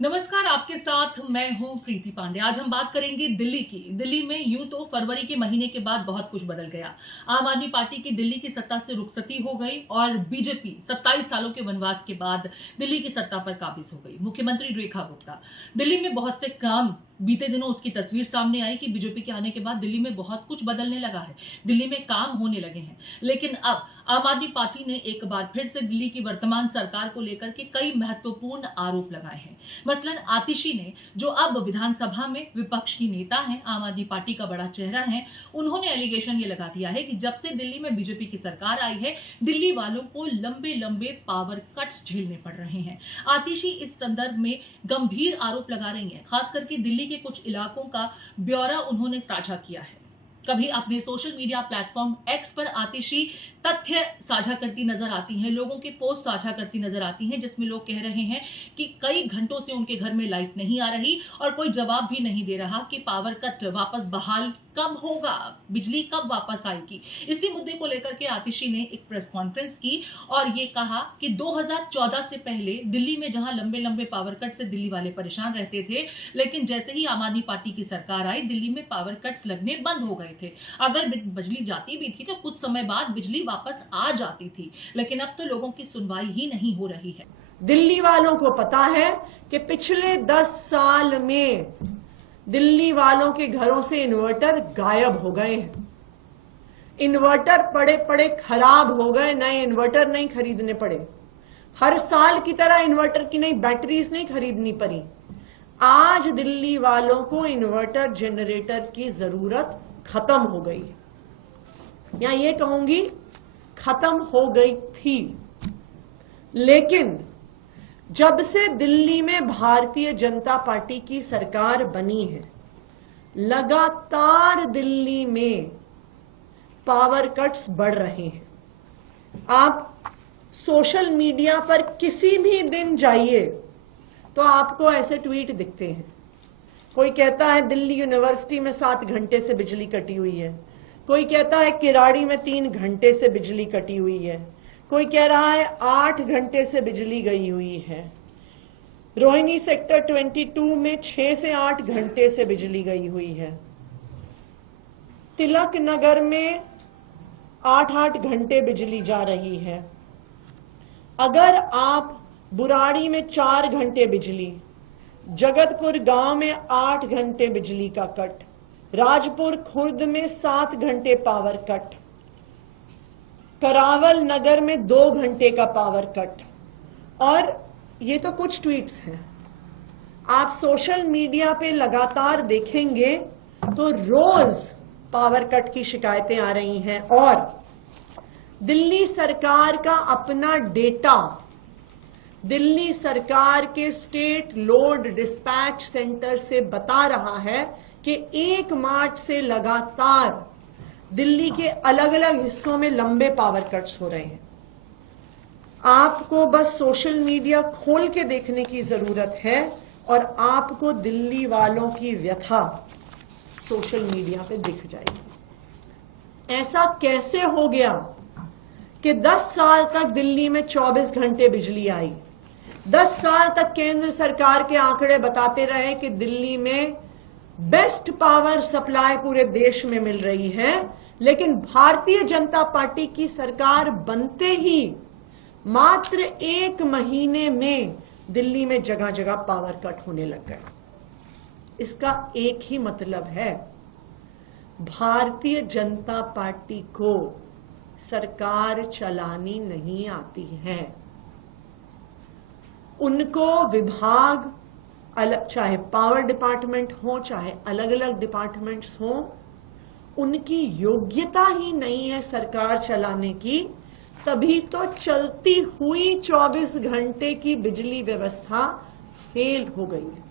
नमस्कार, आपके साथ मैं हूं प्रीति पांडे। आज हम बात करेंगे दिल्ली की। दिल्ली में यूं तो फरवरी के महीने के बाद बहुत कुछ बदल गया। आम आदमी पार्टी की दिल्ली की सत्ता से रुखसती हो गई और बीजेपी 27 सालों के वनवास के बाद दिल्ली की सत्ता पर काबिज हो गई। मुख्यमंत्री रेखा गुप्ता। दिल्ली में बहुत से काम, बीते दिनों उसकी तस्वीर सामने आई कि बीजेपी के आने के बाद दिल्ली में बहुत कुछ बदलने लगा है, दिल्ली में काम होने लगे हैं। लेकिन अब आम आदमी पार्टी ने एक बार फिर से दिल्ली की वर्तमान सरकार को लेकर के कई महत्वपूर्ण आरोप लगाए हैं। मसलन आतिशी ने, जो अब विधानसभा में विपक्ष की नेता हैं, आम आदमी पार्टी का बड़ा चेहरा है, उन्होंने एलिगेशन ये लगा दिया है कि जब से दिल्ली में बीजेपी की सरकार आई है, दिल्ली वालों को लंबे लंबे पावर कट्स झेलने पड़ रहे हैं। आतिशी इस संदर्भ में गंभीर आरोप लगा रही हैं। खास करके दिल्ली के कुछ इलाकों का ब्यौरा उन्होंने साझा किया है। कभी अपने सोशल मीडिया प्लेटफॉर्म एक्स पर आतिशी तथ्य साझा करती नजर आती हैं, लोगों के पोस्ट साझा करती नजर आती हैं, जिसमें लोग कह रहे हैं कि कई घंटों से उनके घर में लाइट नहीं आ रही और कोई जवाब भी नहीं दे रहा कि पावर कट वापस बहाल कब होगा, बिजली कब वापस आएगी। इसी मुद्दे को लेकर के आतिशी ने एक प्रेस कॉन्फ्रेंस की और ये कहा कि 2014 से पहले दिल्ली में जहां लंबे लंबे पावर कट से दिल्ली वाले परेशान रहते थे, लेकिन जैसे ही आम आदमी पार्टी की सरकार आई, दिल्ली में पावर कट्स लगने बंद हो गए थे। अगर बिजली जाती भी थी तो कुछ समय बाद बिजली वापस आ जाती थी, लेकिन अब तो लोगों की सुनवाई ही नहीं हो रही है। दिल्ली वालों को पता है कि पिछले 10 साल में दिल्ली वालों के घरों से इन्वर्टर गायब हो गए हैं। इन्वर्टर पड़े पड़े खराब हो गए, नए इन्वर्टर नहीं खरीदने पड़े। हर साल की तरह इन्वर्टर की नई बैटरीज नहीं खरीदनी पड़ी। आज दिल्ली वालों को इन्वर्टर जनरेटर की जरूरत खत्म हो गई, या ये कहूंगी खत्म हो गई थी। लेकिन जब से दिल्ली में भारतीय जनता पार्टी की सरकार बनी है, लगातार दिल्ली में पावर कट्स बढ़ रहे हैं। आप सोशल मीडिया पर किसी भी दिन जाइए तो आपको ऐसे ट्वीट दिखते हैं। कोई कहता है दिल्ली यूनिवर्सिटी में 7 घंटे से बिजली कटी हुई है, कोई कहता है किराड़ी में 3 घंटे से बिजली कटी हुई है, कोई कह रहा है 8 घंटे से बिजली गई हुई है। रोहिणी सेक्टर 22 में 6 से 8 घंटे से बिजली गई हुई है। तिलक नगर में 8-8 घंटे बिजली जा रही है। अगर आप बुराड़ी में 4 घंटे बिजली, जगतपुर गांव में 8 घंटे बिजली का कट, राजपुर खुर्द में 7 घंटे पावर कट, करावल नगर में 2 घंटे का पावर कट, और ये तो कुछ ट्वीट्स हैं। आप सोशल मीडिया पे लगातार देखेंगे तो रोज पावर कट की शिकायतें आ रही हैं। और दिल्ली सरकार का अपना डेटा, दिल्ली सरकार के स्टेट लोड डिस्पैच सेंटर से बता रहा है कि 1 मार्च से लगातार दिल्ली के अलग अलग हिस्सों में लंबे पावर कट्स हो रहे हैं। आपको बस सोशल मीडिया खोल के देखने की जरूरत है और आपको दिल्ली वालों की व्यथा सोशल मीडिया पे दिख जाएगी। ऐसा कैसे हो गया कि 10 साल तक दिल्ली में 24 घंटे बिजली आई, 10 साल तक केंद्र सरकार के आंकड़े बताते रहे कि दिल्ली में बेस्ट पावर सप्लाई पूरे देश में मिल रही है, लेकिन भारतीय जनता पार्टी की सरकार बनते ही मात्र 1 महीने में दिल्ली में जगह जगह पावर कट होने लग गए। इसका एक ही मतलब है, भारतीय जनता पार्टी को सरकार चलानी नहीं आती है। उनको विभाग अलग, चाहे पावर डिपार्टमेंट हो, चाहे अलग अलग डिपार्टमेंट्स हो, उनकी योग्यता ही नहीं है सरकार चलाने की। तभी तो चलती हुई 24 घंटे की बिजली व्यवस्था फेल हो गई है।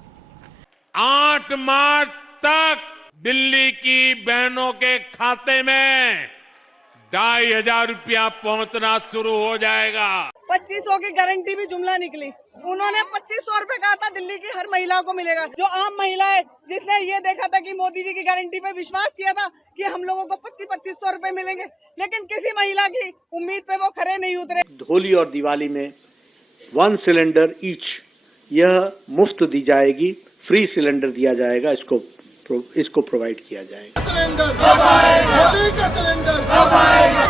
8 मार्च तक दिल्ली की बहनों के खाते में 2,500 रुपया पहुंचना शुरू हो जाएगा। 2500 की गारंटी भी जुमला निकली। उन्होंने 2500 रुपए कहा था दिल्ली की हर महिला को मिलेगा। जो आम महिला है जिसने ये देखा था कि मोदी जी की गारंटी पे विश्वास किया था कि हम लोगों को 2500 रुपए मिलेंगे, लेकिन किसी महिला की उम्मीद पे वो खरे नहीं उतरे। होली और दिवाली में 1 सिलेंडर ईच यह मुफ्त दी जाएगी, फ्री सिलेंडर दिया जाएगा, इसको प्रोवाइड किया जाएगा। सिलेंडर कब आएगा? मोदी का सिलेंडर कब आएगा?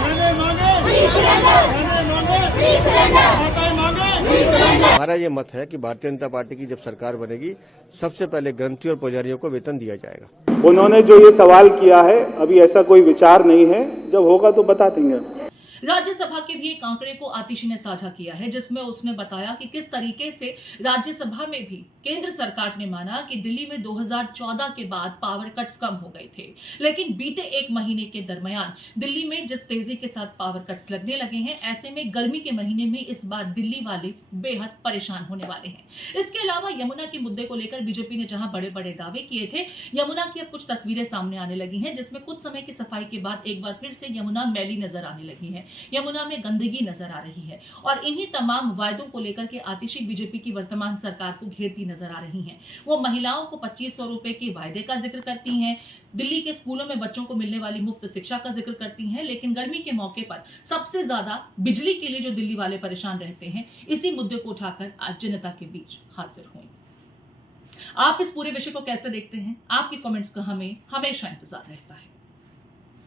हमारा ये मत है कि भारतीय जनता पार्टी की जब सरकार बनेगी, सबसे पहले ग्रंथियों और पुजारियों को वेतन दिया जाएगा। उन्होंने जो ये सवाल किया है, अभी ऐसा कोई विचार नहीं है, जब होगा तो बता देंगे। राज्यसभा के भी एक आंकड़े को आतिशी ने साझा किया है, जिसमें उसने बताया कि किस तरीके से राज्यसभा में भी केंद्र सरकार ने माना कि दिल्ली में 2014 के बाद पावर कट्स कम हो गए थे, लेकिन बीते एक महीने के दरमियान दिल्ली में जिस तेजी के साथ पावर कट्स लगने लगे हैं, ऐसे में गर्मी के महीने में इस बार दिल्ली वाले बेहद परेशान होने वाले हैं। इसके अलावा यमुना के मुद्दे को लेकर बीजेपी ने जहां बड़े बड़े दावे किए थे, यमुना की अब कुछ तस्वीरें सामने आने लगी हैं, जिसमें कुछ समय की सफाई के बाद एक बार फिर से यमुना मैली नजर आने लगी है, यमुना में गंदगी नजर आ रही है और इन्हीं तमाम वायदों को लेकर के आतिशी बीजेपी की वर्तमान सरकार को घेरती नजर आ रही हैं। वो महिलाओं को 2500 रुपए के वायदे का जिक्र करती हैं, दिल्ली के स्कूलों में बच्चों को मिलने वाली मुफ्त शिक्षा का जिक्र करती हैं, लेकिन गर्मी के मौके पर सबसे ज्यादा बिजली के लिए जो दिल्ली वाले परेशान रहते हैं, इसी मुद्दे को उठाकर आज जनता के बीच हाजिर हुई। आप इस पूरे विषय को कैसे देखते हैं? आपके कमेंट्स का हमें हमेशा इंतजार रहता है।